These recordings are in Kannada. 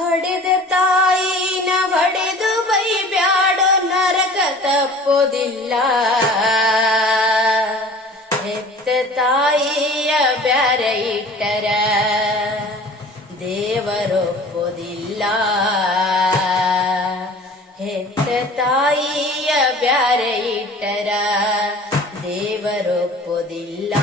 ಹೊಡೆದ ತಾಯಿನ ಹೊಡೆದು ಬೈಬ್ಯಾಡೋ ನರಕ ತಪ್ಪೋದಿಲ್ಲ. ಹೆತ್ತ ತಾಯಿಯ ಬ್ಯಾರೆ ಇಟ್ಟರ ದೇವರೊಪ್ಪೋದಿಲ್ಲ. ಹೆತ್ತ ತಾಯಿಯ ಬ್ಯಾರೆ ಇಟ್ಟರ ದೇವರೊಪ್ಪೋದಿಲ್ಲ.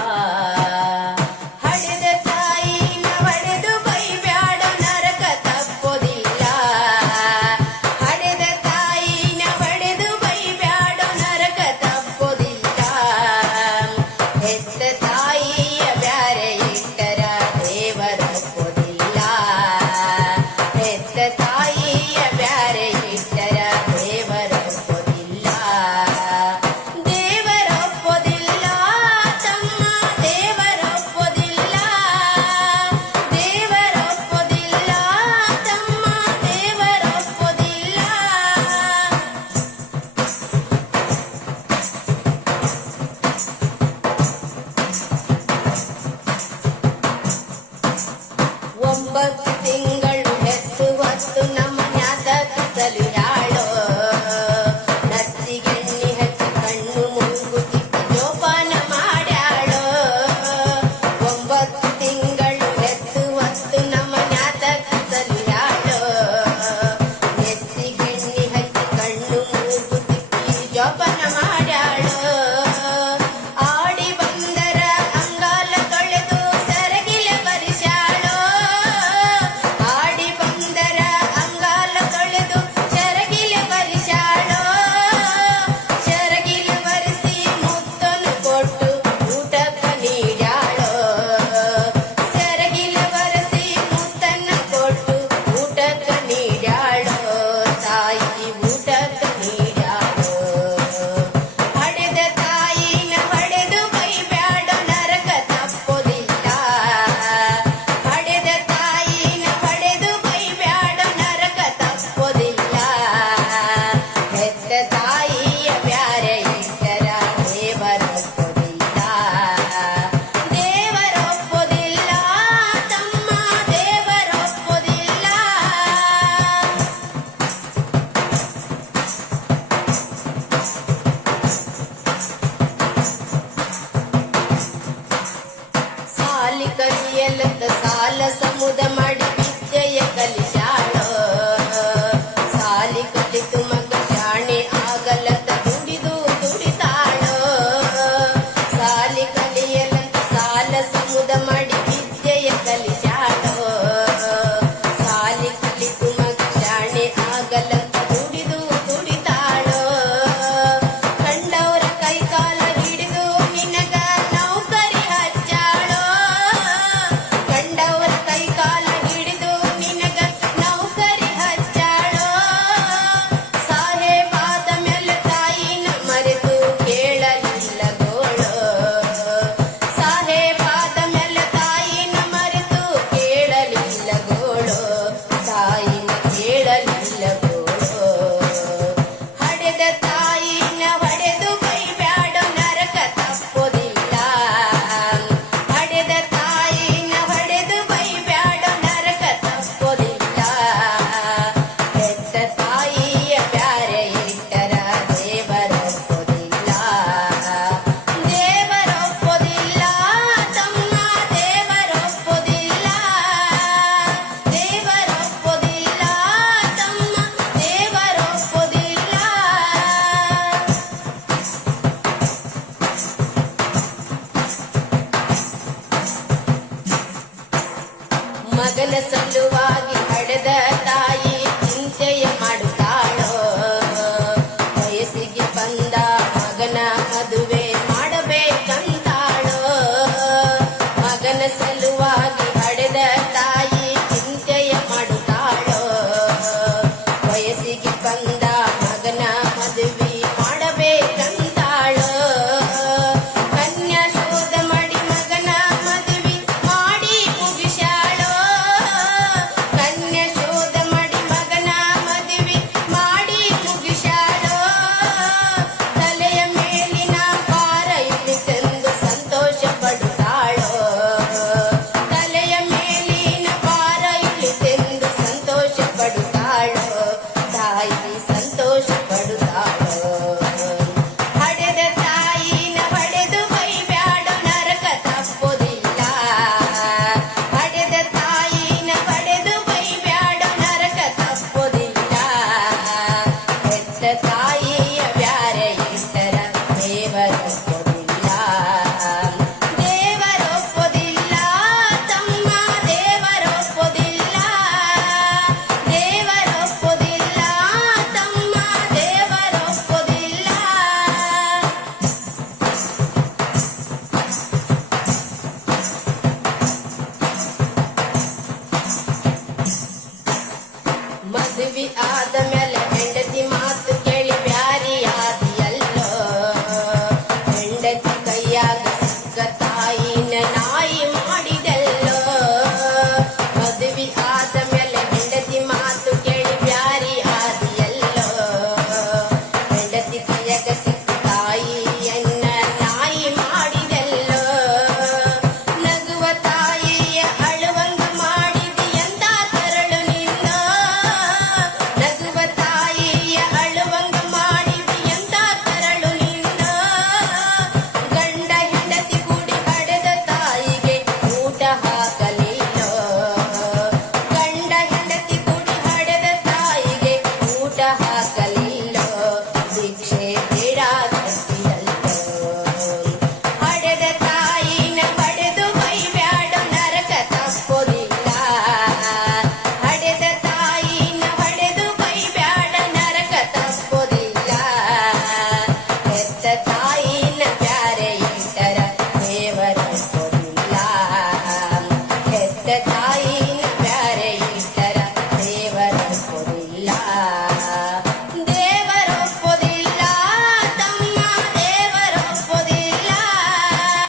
ಒಂಬತ್ತು ತಿಂಗಳು ಹೆತ್ತು ಹೊತ್ತು ನಮ್ಮ ನ್ಯಾತ ಕುಸಲು ಯಾಳೋ. ನತ್ತಿಗೆಣ್ಣಿ ಹಚ್ಚಿ ಕಣ್ಣು ಮೂಗು ತಿಕ್ಕಿ ಜೋಪಾನ ಮಾಡ್ಯಾಳೋ. 9 ತಿಂಗಳು ಹೆತ್ತು ಹೊತ್ತು ನಮ್ಮ ನ್ಯಾತ ಕುಸಲು ಯಾಳೋ. ನೆತ್ತಿಗೆಣ್ಣಿ ಹಚ್ಚಿ ಕಣ್ಣು ಮೂಗು ತಿಕ್ಕಿ ಜೋಪಾನ ಮಾಡ್ಯಾಳೋ. ಕಲಿಯಲತ್ತ ಸಾಲ ಸಮುದ ಮಾಡಿ ವಿದ್ಯೆಯ ಕಲಿಸಾಳೋ. ಸಾಲಿ ಕಲಿತು ಮಗ ಶಾಣೆ ಆಗಲತ್ತ ದುಡಿದು ದುಡಿತಾಳೋ. ಸಾಲಿ ಕಲಿಯಲತ್ತ ಸಾಲ ಸಮುದ ಮಾಡಿ ವಿದ್ಯೆಯ ಕಲಿಸಾಳೋ. ಸಾಲಿ ಕಲಿತು ಮಗ ಶಾಣೆ ಆಗಲತ್ತ ದುಡಿದು ದುಡಿತಾಳೋ. ಕಂಡವರ ಕೈ ಕಾಲ ಹಿಡಿದು ನಿನಗ ನೌಕರಿ ಹಚ್ಚಾಳೋ. ಕಂಡವರ ಕೈ ಕಾಲ ಹಿಡಿದು ನಿನಗ ನೌಕರಿ ಹಚ್ಚಾಳೋ. ಸಾಹೇಬಾದ ಮೇಲೆ ತಾಯಿನ ಮರೆತು ಕೇಳಲಿಲ್ಲ ಗೋಳೋ. ಸಾಹೇಬಾದ ಮೇಲೆ ತಾಯಿನ ಮರೆತು ಕೇಳಲಿಲ್ಲ ಗೋಳೋ. ತಾಯಿನ ಕೇಳಲಿಲ್ಲ ಗೋಳೋ. ಹಡೆದ ತಾಯಿನ ಹೊಡೆದು ಬೈಬ್ಯಾಡೋ ನರಕ ತಪ್ಪೋದಿಲ್ಲ. ಹಡೆದ ತಾಯಿನ ಹೊಡೆದು ಬೈಬ್ಯಾಡೋ ನರಕ ತಪ್ಪೋದಿಲ್ಲ. ಹೆತ್ತ ತಾಯಿಯ ಬ್ಯಾರೆ ಇಟ್ಟರ ದೇವರೊಪ್ಪೋದಿಲ್ಲ. ದೇವರೊಪ್ಪೋದಿಲ್ಲ ತಮ್ಮ, ದೇವರೊಪ್ಪೋದಿಲ್ಲ. ದೇವರೊಪ್ಪೋದಿಲ್ಲ ತಮ್ಮ, ದೇವರೊಪ್ಪೋದಿಲ್ಲ. ಮಗನ ಸಲುವಾಗಿ ಹಡೆದ ತಾಯಿ ಚಿಂತೆಯ ಮಾಡುತ್ತಾಳೋ. ವಯಸ್ಸಿಗೆ ಬಂದ ಮಗನ ಮದುವೆ ಮಾಡಬೇಕಂತಾಳೋ. ಮಗನ ಸಲುವಾಗಿ ಹಡೆದ ತಾಯಿ ಚಿಂತೆಯ ಮಾಡುತ್ತಾಳೋ. ವಯಸ್ಸಿಗೆ ಬಂದ ಮಗನ ಮದುವೆ ಮಾಡಬೇಕಂತಾಳೋ. ಕನ್ಯಾ ಶೋಧ ಮಾಡಿ ಮಗನ ಮದುವೆ ಮಾಡಿ ಮುಗಿಸಾಳೋ. ಕನ್ಯಾ ಆದ ಮೇಲೆ